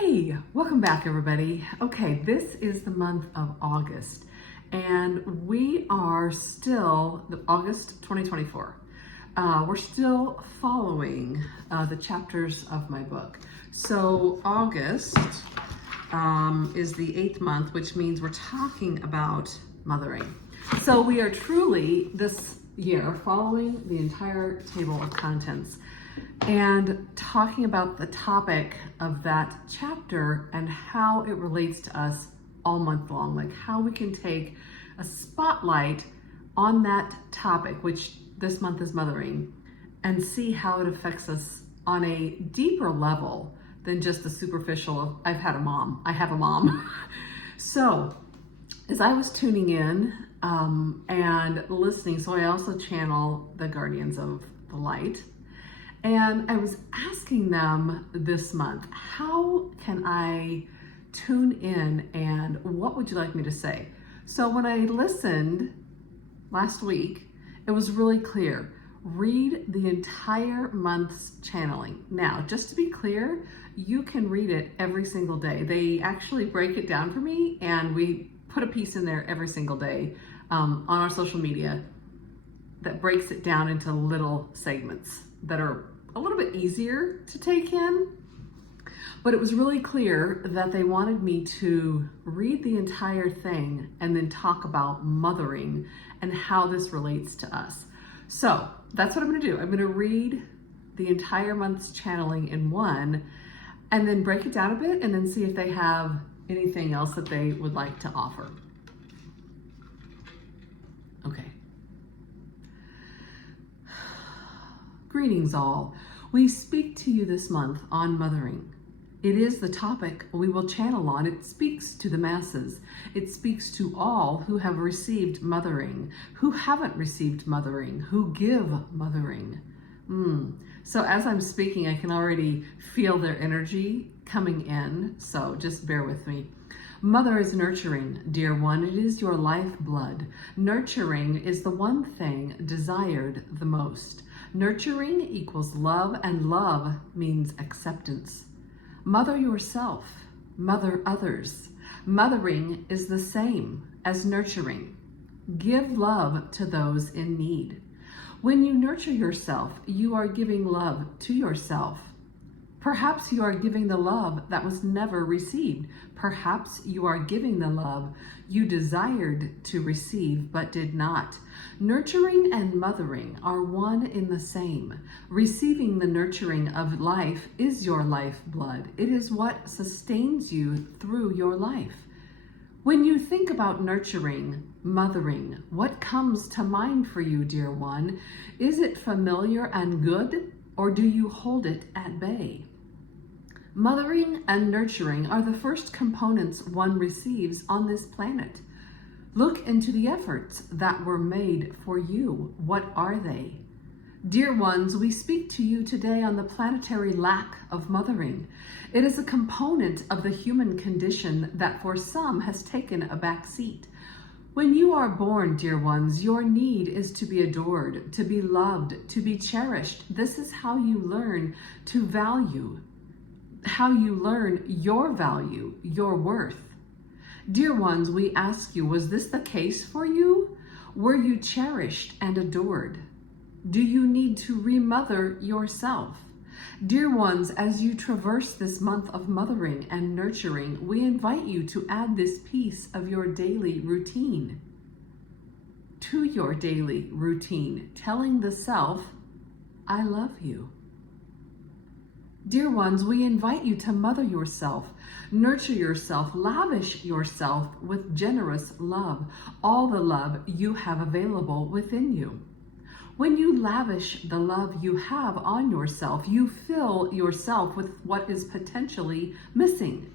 Hey, welcome back everybody. Okay, this is the month of August and we are still, August 2024. We're still following the chapters of my book. So August is the 8th month, which means we're talking about mothering. So we are truly this year following the entire table of contents and talking about the topic of that chapter and how it relates to us all month long, like how we can take a spotlight on that topic, which this month is mothering, and see how it affects us on a deeper level than just the superficial of, I have a mom. So as I was tuning in and listening, so I also channel the guardians of the light. And I was asking them this month, how can I tune in and what would you like me to say? So when I listened last week, it was really clear. Read the entire month's channeling. Now, just to be clear, you can read it every single day. They actually break it down for me and we put a piece in there every single day on our social media that breaks it down into little segments that are a little bit easier to take in, but it was really clear that they wanted me to read the entire thing and then talk about mothering and how this relates to us. So that's what I'm going to do. I'm going to read the entire month's channeling in one and then break it down a bit and then see if they have anything else that they would like to offer. Okay. Greetings all. We speak to you this month on mothering. It is the topic we will channel on. It speaks to the masses. It speaks to all who have received mothering, who haven't received mothering, who give mothering. So as I'm speaking, I can already feel their energy coming in, so just bear with me. Mother is nurturing, dear one. It is your lifeblood. Nurturing is the one thing desired the most. Nurturing equals love, and love means acceptance. Mother yourself, mother others. Mothering is the same as nurturing. Give love to those in need. When you nurture yourself, you are giving love to yourself. Perhaps you are giving the love that was never received. Perhaps you are giving the love you desired to receive but did not. Nurturing and mothering are one in the same. Receiving the nurturing of life is your lifeblood. It is what sustains you through your life. When you think about nurturing, mothering, what comes to mind for you, dear one? Is it familiar and good, or do you hold it at bay? Mothering and nurturing are the first components one receives on this planet. Look into the efforts that were made for you. What are they? Dear ones, we speak to you today on the planetary lack of mothering. It is a component of the human condition that for some has taken a back seat. When you are born, dear ones, your need is to be adored, to be loved, to be cherished. This is how you learn to value, how you learn your value, your worth. Dear ones, we ask you, was this the case for you? Were you cherished and adored? Do you need to remother yourself? Dear ones, as you traverse this month of mothering and nurturing, we invite you to add this piece of your daily routine to your daily routine, telling the self, I love you. Dear ones, we invite you to mother yourself, nurture yourself, lavish yourself with generous love, all the love you have available within you. When you lavish the love you have on yourself, you fill yourself with what is potentially missing.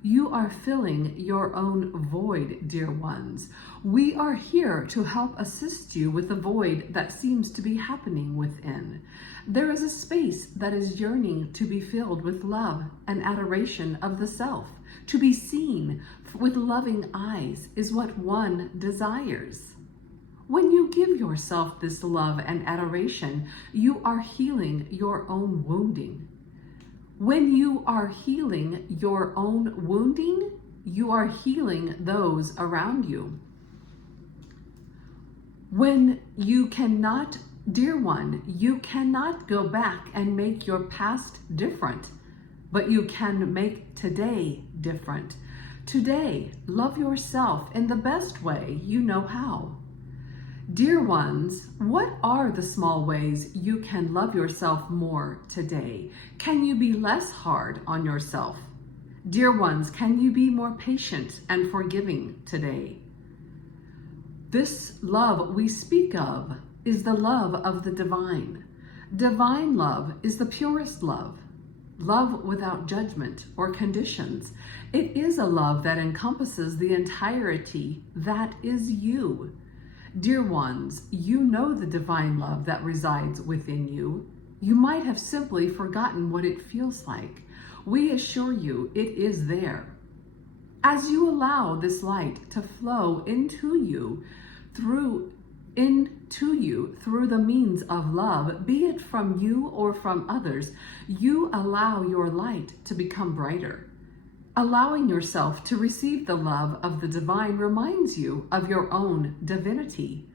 You are filling your own void, dear ones. We are here to help assist you with the void that seems to be happening within. There is a space that is yearning to be filled with love and adoration of the self. To be seen with loving eyes is what one desires. When you give yourself this love and adoration, you are healing your own wounding. When you are healing your own wounding, you are healing those around you. When you cannot, dear one, you cannot go back and make your past different, but you can make today different. Today, love yourself in the best way you know how. Dear ones, what are the small ways you can love yourself more today? Can you be less hard on yourself? Dear ones, can you be more patient and forgiving today? This love we speak of is the love of the divine. Divine love is the purest love. Love without judgment or conditions. It is a love that encompasses the entirety that is you. Dear ones, you know the divine love that resides within you. You might have simply forgotten what it feels like. We assure you it is there. As you allow this light to flow into you through the means of love, be it from you or from others, you allow your light to become brighter. Allowing yourself to receive the love of the divine reminds you of your own divinity.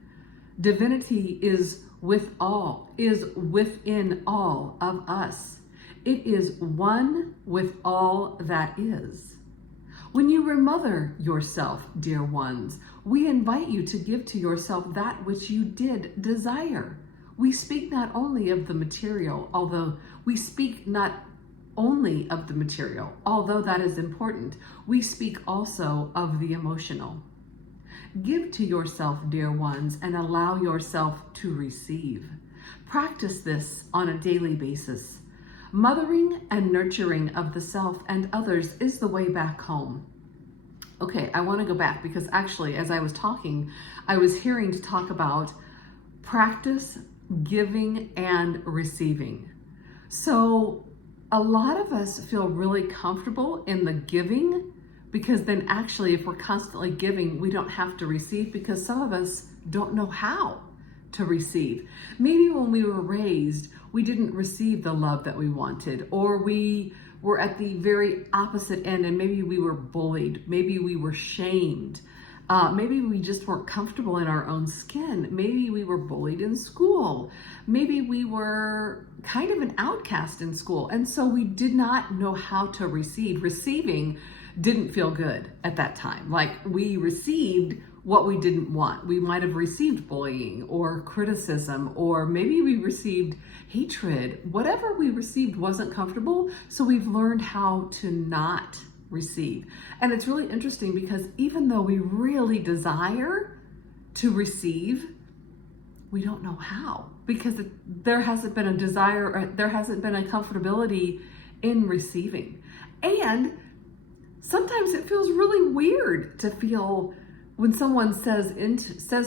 Divinity is within all of us. It is one with all that is. When you remother yourself, dear ones, we invite you to give to yourself that which you did desire. We speak not only of the material, although that is important, we speak also of the emotional. Give to yourself, dear ones, and allow yourself to receive. Practice this on a daily basis. Mothering and nurturing of the self and others is the way back home. Okay, I want to go back because actually, as I was talking, I was hearing to talk about practice, giving, and receiving. So a lot of us feel really comfortable in the giving because then actually if we're constantly giving, we don't have to receive because some of us don't know how to receive. Maybe when we were raised, we didn't receive the love that we wanted, or we were at the very opposite end and maybe we were bullied, maybe we were shamed. Maybe we just weren't comfortable in our own skin. Maybe we were bullied in school. Maybe we were kind of an outcast in school. And so we did not know how to receive. Receiving didn't feel good at that time. Like we received what we didn't want. We might have received bullying or criticism, or maybe we received hatred. Whatever we received wasn't comfortable. So we've learned how to not receive. And it's really interesting because even though we really desire to receive, we don't know how because there hasn't been a desire, or there hasn't been a comfortability in receiving. And sometimes it feels really weird to feel when someone says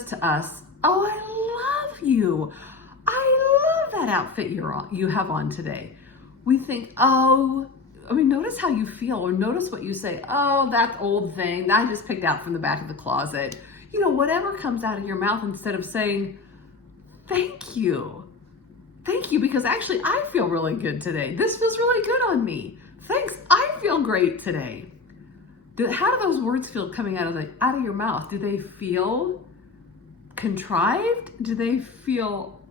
to us, "Oh, I love you. I love that outfit you have on today." We think, notice how you feel, or notice what you say. "Oh, that old thing that I just picked out from the back of the closet." Whatever comes out of your mouth instead of saying, "Thank you. Thank you, because actually I feel really good today. This feels really good on me. Thanks, I feel great today." How do those words feel coming out of your mouth? Do they feel contrived? Do they feel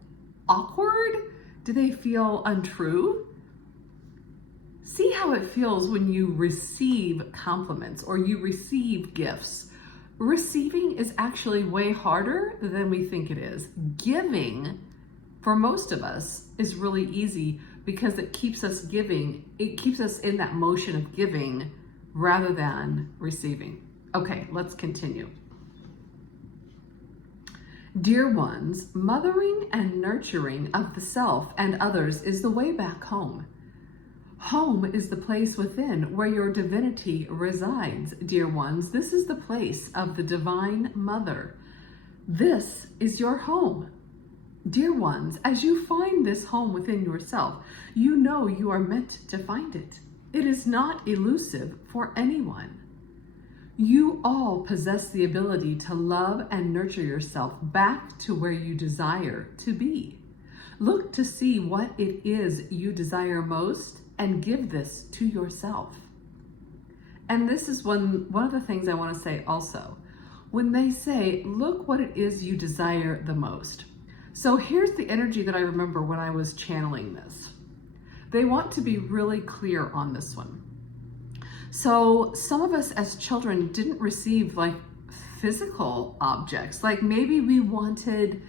awkward? Do they feel untrue? See how it feels when you receive compliments or you receive gifts. Receiving is actually way harder than we think it is. Giving, for most of us, is really easy because it keeps us giving. It keeps us in that motion of giving rather than receiving. Okay, let's continue. Dear ones, mothering and nurturing of the self and others is the way back home. Home is the place within where your divinity resides, dear ones. This is the place of the Divine Mother. This is your home. Dear ones, as you find this home within yourself, you know you are meant to find it. It is not elusive for anyone. You all possess the ability to love and nurture yourself back to where you desire to be. Look to see what it is you desire most and give this to yourself. And this is one of the things I want to say also. When they say, look what it is you desire the most. So here's the energy that I remember when I was channeling this. They want to be really clear on this one. So some of us as children didn't receive like physical objects. Like maybe we wanted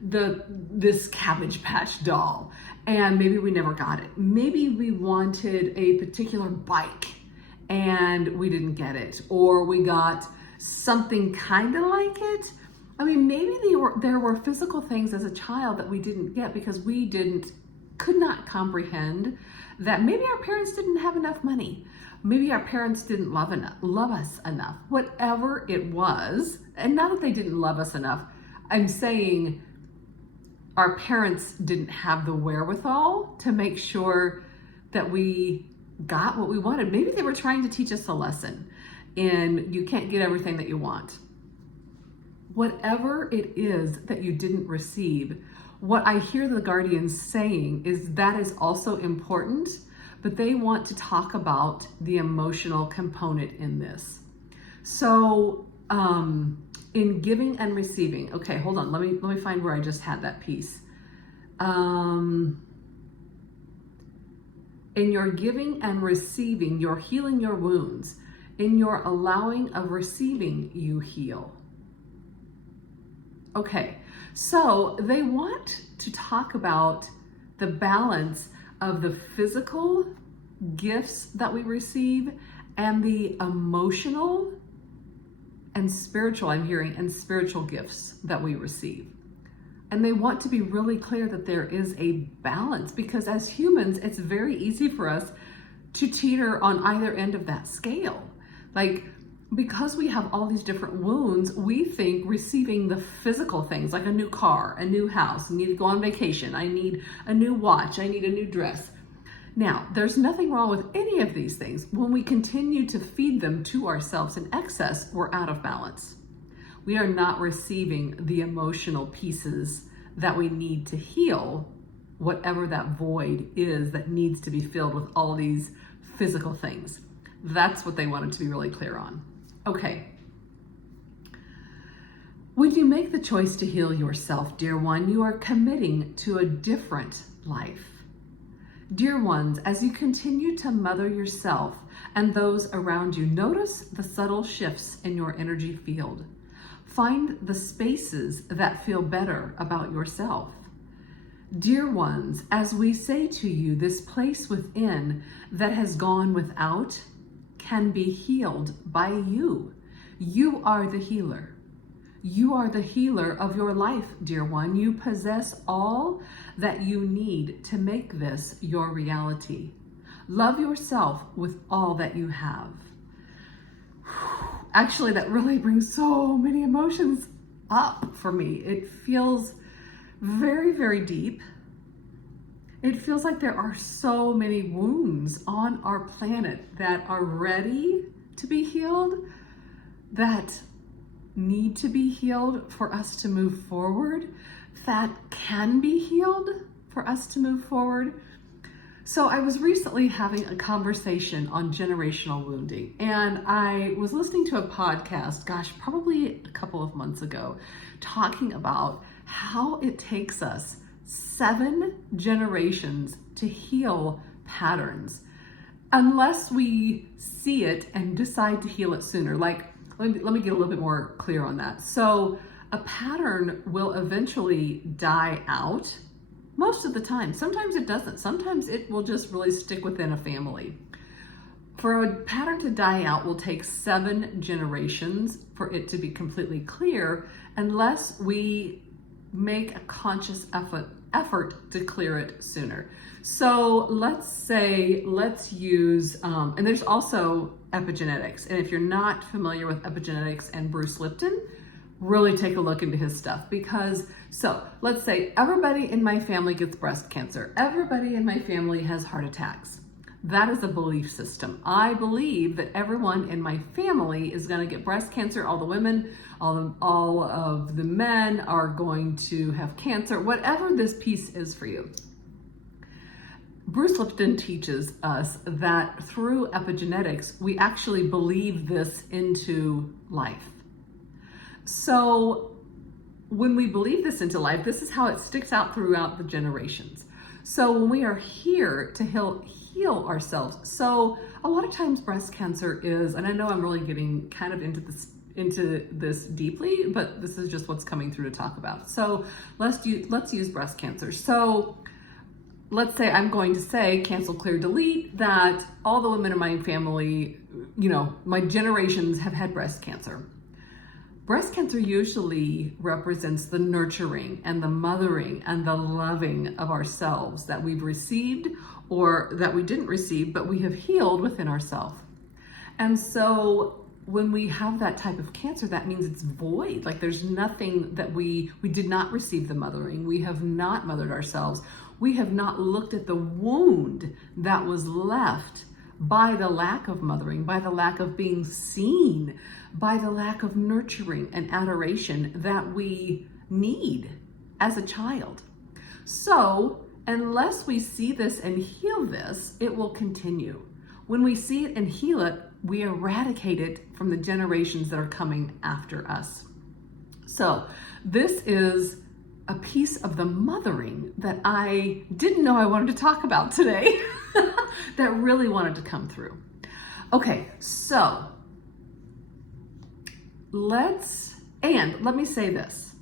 this Cabbage Patch doll and maybe we never got it. Maybe we wanted a particular bike and we didn't get it, or we got something kind of like it. I mean, maybe there were physical things as a child that we didn't get because we could not comprehend that maybe our parents didn't have enough money. Maybe our parents didn't love us enough, whatever it was. And not that they didn't love us enough, I'm saying our parents didn't have the wherewithal to make sure that we got what we wanted. Maybe they were trying to teach us a lesson and you can't get everything that you want. Whatever it is that you didn't receive, what I hear the guardians saying is that is also important, but they want to talk about the emotional component in this. So in giving and receiving, okay, hold on, let me find where I just had that piece. In your giving and receiving, you're healing your wounds. In your allowing of receiving, you heal. Okay, so they want to talk about the balance of the physical gifts that we receive and the emotional and spiritual, I'm hearing, and spiritual gifts that we receive. And they want to be really clear that there is a balance, because as humans, it's very easy for us to teeter on either end of that scale. Like, because we have all these different wounds, we think receiving the physical things like a new car, a new house, I need to go on vacation, I need a new watch, I need a new dress. Now, there's nothing wrong with any of these things. When we continue to feed them to ourselves in excess, we're out of balance. We are not receiving the emotional pieces that we need to heal whatever that void is that needs to be filled with all these physical things. That's what they wanted to be really clear on. Okay. When you make the choice to heal yourself, dear one, you are committing to a different life. Dear ones, as you continue to mother yourself and those around you, notice the subtle shifts in your energy field. Find the spaces that feel better about yourself. Dear ones, as we say to you, this place within that has gone without can be healed by you. You are the healer. You are the healer of your life, dear one. You possess all that you need to make this your reality. Love yourself with all that you have. Actually, that really brings so many emotions up for me. It feels very, very deep. It feels like there are so many wounds on our planet that are ready to be healed, that need to be healed for us to move forward, that can be healed for us to move forward. So I was recently having a conversation on generational wounding, and I was listening to a podcast, probably a couple of months ago, talking about how it takes us 7 generations to heal patterns unless we see it and decide to heal it sooner. Like, let me get a little bit more clear on that. So a pattern will eventually die out most of the time. Sometimes it doesn't. Sometimes it will just really stick within a family. For a pattern to die out will take 7 generations for it to be completely clear, unless we make a conscious effort to clear it sooner. So let's use, and there's also epigenetics. And if you're not familiar with epigenetics and Bruce Lipton, really take a look into his stuff, because let's say everybody in my family gets breast cancer. Everybody in my family has heart attacks. That is a belief system. I believe that everyone in my family is going to get breast cancer. All the women, all of the men are going to have cancer, whatever this piece is for you. Bruce Lipton teaches us that through epigenetics, we actually believe this into life. So when we believe this into life, this is how it sticks out throughout the generations. So when we are here to heal ourselves, so a lot of times breast cancer is, and I know I'm really getting kind of into this deeply, but this is just what's coming through to talk about. So let's use breast cancer. So let's say I'm going to say, cancel, clear, delete, that all the women in my family, my generations have had breast cancer. Breast cancer usually represents the nurturing and the mothering and the loving of ourselves that we've received or that we didn't receive, but we have healed within ourselves. And so when we have that type of cancer, that means it's void. Like there's nothing that we did not receive the mothering. We have not mothered ourselves. We have not looked at the wound that was left by the lack of mothering, by the lack of being seen, by the lack of nurturing and adoration that we need as a child. So unless we see this and heal this, it will continue. When we see it and heal it, we eradicate it from the generations that are coming after us. So this is a piece of the mothering that I didn't know I wanted to talk about today that really wanted to come through. Okay, so let me say this.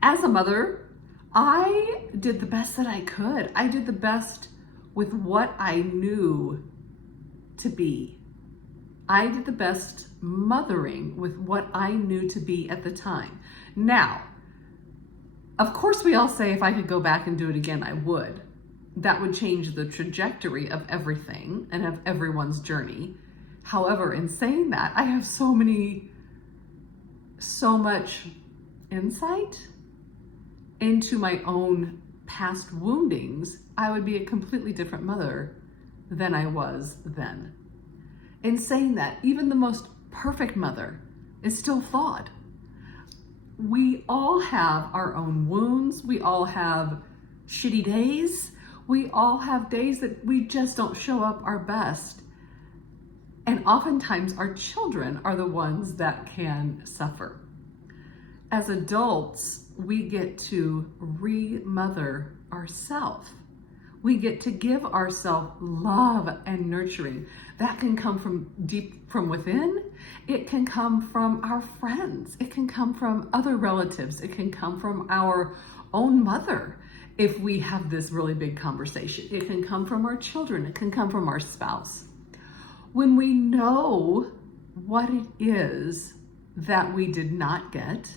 As a mother, I did the best that I could. I did the best with what I knew to be. I did the best mothering with what I knew to be at the time. Now, of course, we all say if I could go back and do it again, I would. That would change the trajectory of everything and of everyone's journey. However, in saying that, I have so much insight into my own past woundings. I would be a completely different mother than I was then. In saying that, even the most perfect mother is still flawed. We all have our own wounds. We all have shitty days. We all have days that we just don't show up our best. And oftentimes our children are the ones that can suffer. As adults, we get to remother ourselves. We get to give ourselves love and nurturing. That can come from deep from within. It can come from our friends. It can come from other relatives. It can come from our own mother if we have this really big conversation. It can come from our children. It can come from our spouse. When we know what it is that we did not get,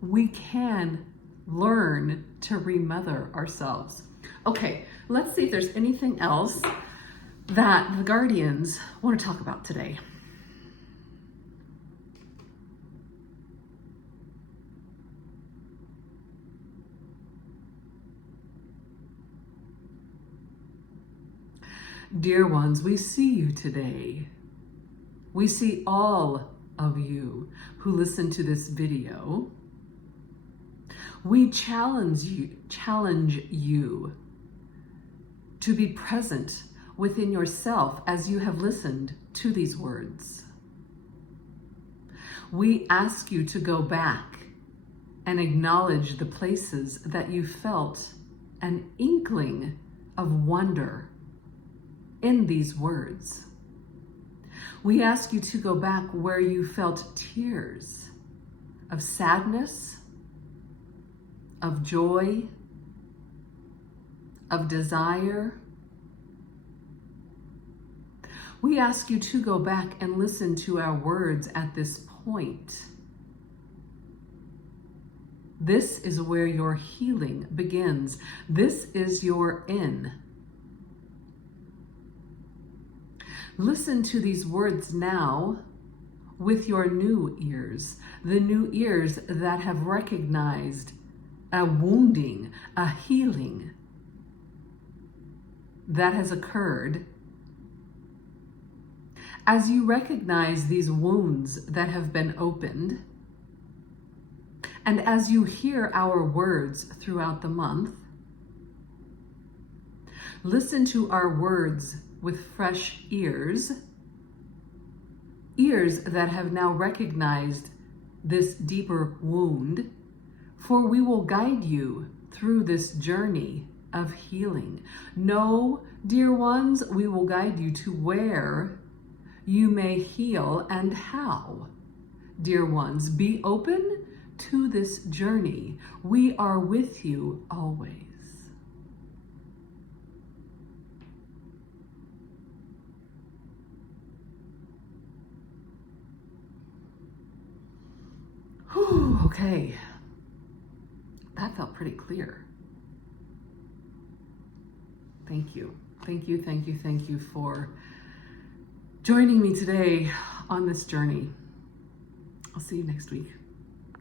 we can learn to remother ourselves. Okay, let's see if there's anything else that the guardians want to talk about today. Dear ones, we see you today. We see all of you who listen to this video. We challenge you to be present within yourself as you have listened to these words. We ask you to go back and acknowledge the places that you felt an inkling of wonder in these words. We ask you to go back where you felt tears of sadness, of joy, of desire. We ask you to go back and listen to our words at this point. This is where your healing begins. This is your in. Listen to these words now with your new ears, the new ears that have recognized a wounding, a healing that has occurred. As you recognize these wounds that have been opened, and as you hear our words throughout the month, Listen to our words with fresh ears, ears that have now recognized this deeper wound, for we will guide you through this journey of healing. No, dear ones, we will guide you to where you may heal and how. Dear ones, be open to this journey. We are with you always. Whew, okay. That felt pretty clear. Thank you. Thank you, thank you, thank you for joining me today on this journey. I'll see you next week.